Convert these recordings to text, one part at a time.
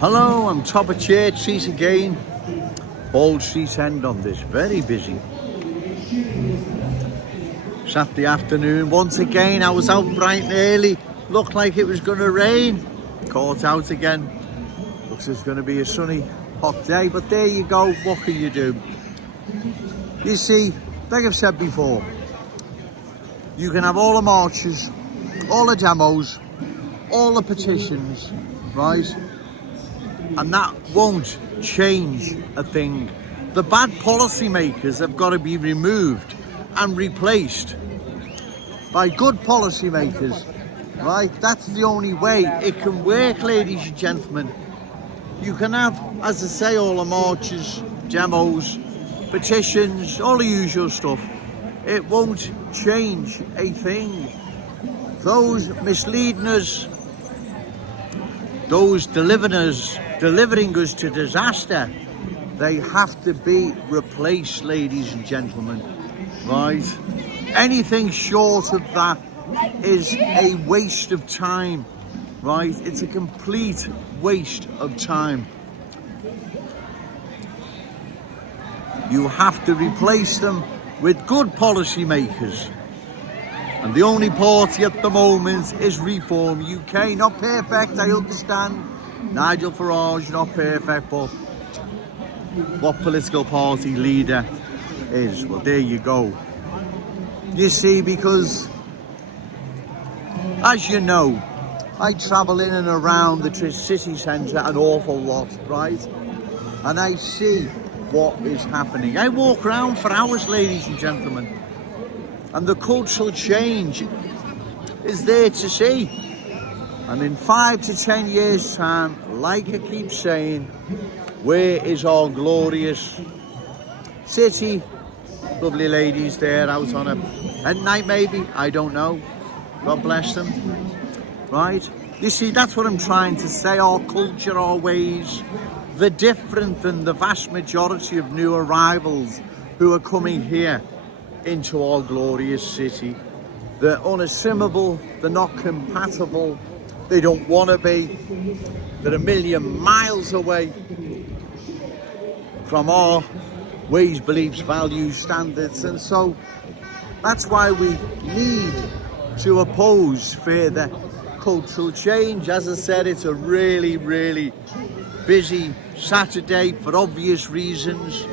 Hello, I'm top of Church Street again, Bald Street End on this very busy Saturday afternoon. Once again, I was out bright and early, looked like it was going to rain, caught out again. Looks like it's going to be a sunny, hot day, but there you go, what can you do? You see, like I've said before, you can have all the marches, all the demos, all the petitions, right? And that won't change a thing. The bad policy makers have got to be removed and replaced by good policy makers, right? That's the only way it can work, ladies and gentlemen. You can have, as I say, all the marches, demos, petitions, all the usual stuff. It won't change a thing. Those misleading us, those delivering us to disaster, they have to be replaced, ladies and gentlemen, right? Anything short of that is a waste of time, right? It's a complete waste of time. You have to replace them with good policy makers. And the only party at the moment is Reform UK. Not perfect, I understand. Nigel Farage, not perfect, but what political party leader is? Well, there you go. You see, because, as you know, I travel in and around the city centre an awful lot, right? And I see what is happening. I walk around for hours, ladies and gentlemen, and the cultural change is there to see. And in 5 to 10 years' time, like I keep saying, where is our glorious city? Lovely ladies there out on at night maybe, I don't know. God bless them, right? You see, that's what I'm trying to say. Our culture, our ways, they're different than the vast majority of new arrivals who are coming here into our glorious city. They're unassimilable, they're not compatible, they don't want to be, they're a million miles away from our ways, beliefs, values, standards, and so that's why we need to oppose further cultural change. As I said, it's a really, really busy Saturday for obvious reasons,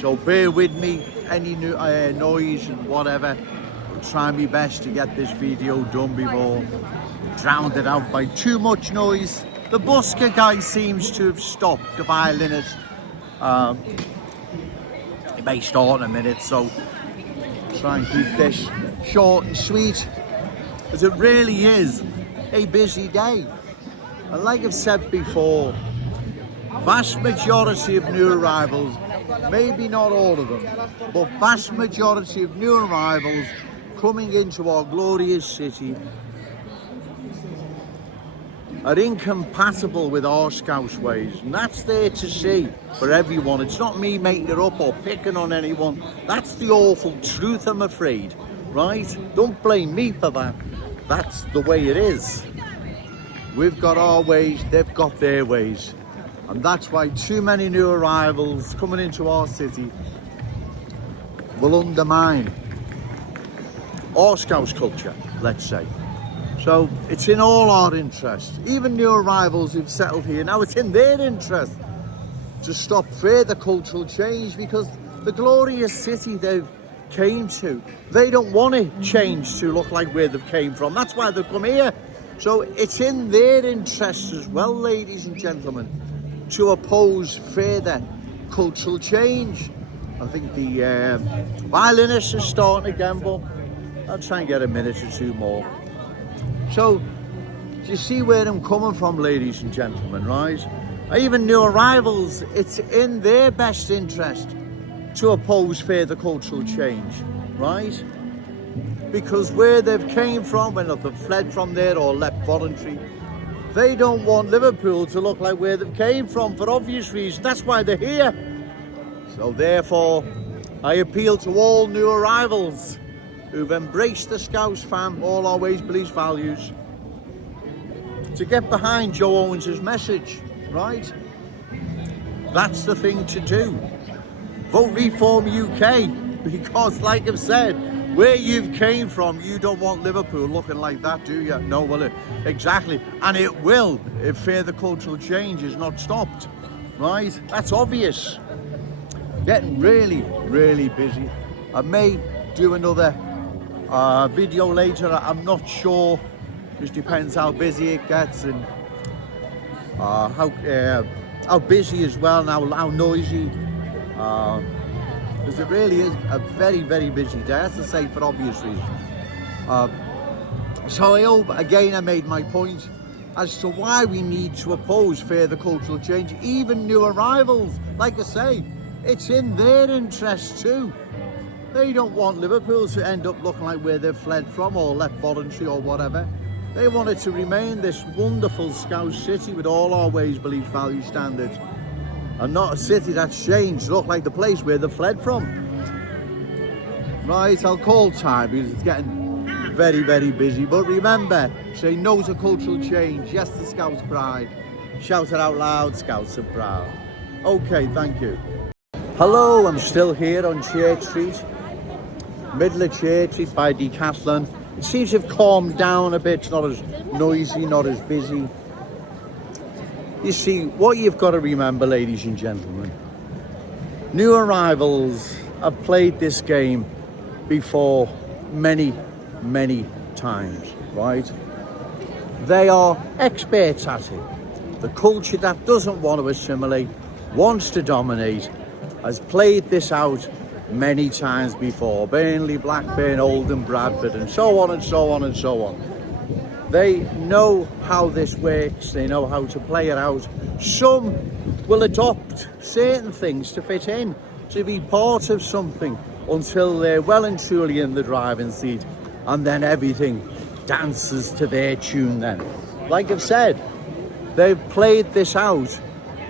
so bear with me, any noise and whatever. I'll try my best to get this video done before drowned it out by too much noise. The busker guy seems to have stopped, the violinist. It may start in a minute, so try and keep this short and sweet, as it really is a busy day. And like I've said before, vast majority of new arrivals, maybe not all of them, but vast majority of new arrivals coming into our glorious city are incompatible with our Scouse ways, and that's there to see for everyone. It's not me making it up or picking on anyone. That's the awful truth, I'm afraid, right? Don't blame me for that. That's the way it is. We've got our ways, they've got their ways, and that's why too many new arrivals coming into our city will undermine our Scouse culture, let's say. So it's in all our interest, even new arrivals who've settled here, now it's in their interest to stop further cultural change, because the glorious city they've came to, they don't want to change to look like where they've came from. That's why they've come here. So it's in their interest as well, ladies and gentlemen, to oppose further cultural change. I think the violinist is starting again, but I'll try and get a minute or two more. So, do you see where I'm coming from, ladies and gentlemen, right? Even new arrivals, it's in their best interest to oppose further cultural change, right? Because where they've came from, when they've fled from there or left voluntary, they don't want Liverpool to look like where they came from for obvious reasons. That's why they're here. So therefore, I appeal to all new arrivals who've embraced the Scouse fam, all our ways, beliefs, values, to get behind Joe Owens' message right? That's the thing to do. Vote Reform UK, because like I've said, where you've came from, you don't want Liverpool looking like that, do you? No, well, exactly. And it will if further cultural change is not stopped, right? That's obvious. Getting really, really busy. I may do another video later, I'm not sure. Just depends how busy it gets and how busy as well, and how noisy. Because it really is a very, very busy day, as I say, for obvious reasons. So I hope, again, I made my point as to why we need to oppose further cultural change, even new arrivals. Like I say, it's in their interest too. They don't want Liverpool to end up looking like where they've fled from or left voluntary or whatever. They want it to remain this wonderful Scouse city with all our ways, beliefs, values, standards, and not a city that's changed to look like the place where they fled from. Right, I'll call time because it's getting very, very busy. But remember, say no to cultural change, yes to Scouse pride. Shout it out loud, Scouts are proud. Okay, thank you. Hello, I'm still here on Church Street, middle of Church Street by Decathlon. It seems to have calmed down a bit, it's not as noisy, not as busy. You see, what you've got to remember, ladies and gentlemen, new arrivals have played this game before many, many times, right? They are experts at it. The culture that doesn't want to assimilate, wants to dominate, has played this out many times before. Burnley, Blackburn, Oldham, Bradford, and so on and so on and so on. They know how this works, they know how to play it out. Some will adopt certain things to fit in, to be part of something, until they're well and truly in the driving seat, and then everything dances to their tune then. Like I've said, they've played this out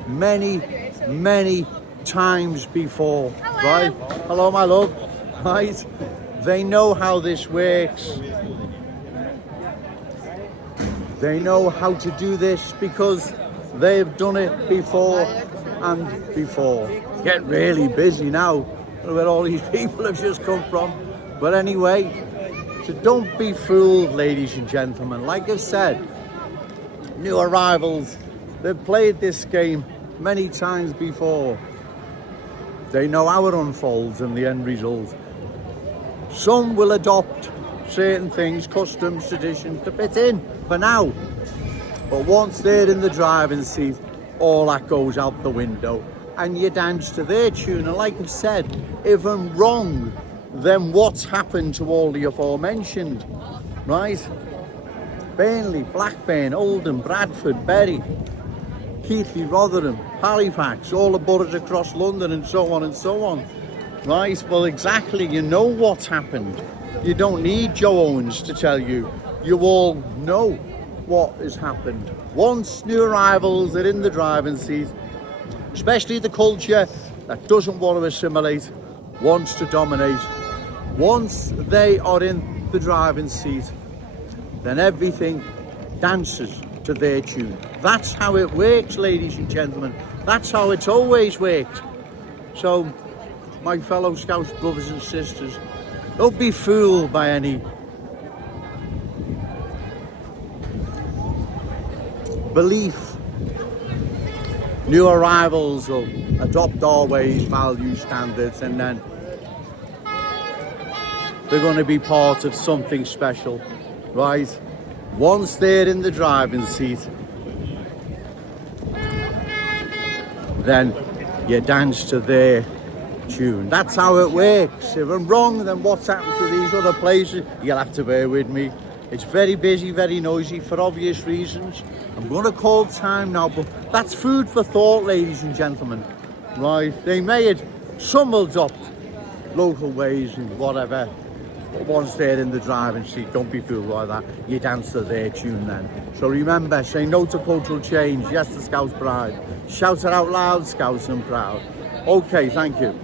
many, many times before. Hello. Right? Hello, my love. Right? They know how this works. They know how to do this because they've done it before and before. It's getting really busy now, where all these people have just come from. But anyway, so don't be fooled, ladies and gentlemen. Like I've said, new arrivals, they've played this game many times before. They know how it unfolds and the end result. Some will adopt certain things, customs, traditions to fit in for now. But once they're in the driving seat, all that goes out the window and you dance to their tune. And like I've said, if I'm wrong, then what's happened to all the aforementioned, right? Burnley, Blackburn, Oldham, Bradford, Bury, Keighley, Rotherham, Halifax, all the boroughs across London and so on and so on. Right, well exactly, you know what's happened. You don't need Joe Owens to tell you. You all know what has happened. Once new arrivals are in the driving seat, especially the culture that doesn't want to assimilate, wants to dominate. Once they are in the driving seat, then everything dances to their tune. That's how it works, ladies and gentlemen. That's how it's always worked. So, my fellow Scouts brothers and sisters, don't be fooled by any belief. New arrivals will adopt our ways, values, standards, and then they're going to be part of something special, right? Once they're in the driving seat, then you dance to their tune. That's how it works. If I'm wrong, then what's happened to these other places? You'll have to bear with me. It's very busy, very noisy for obvious reasons. I'm going to call time now, but that's food for thought, ladies and gentlemen. Right? They may, some will adopt local ways and whatever. But once they're in the driving seat, don't be fooled by that. You dance to their tune then. So remember, say no to cultural change, yes to Scouts pride. Shout it out loud, Scouts and proud. Okay, thank you.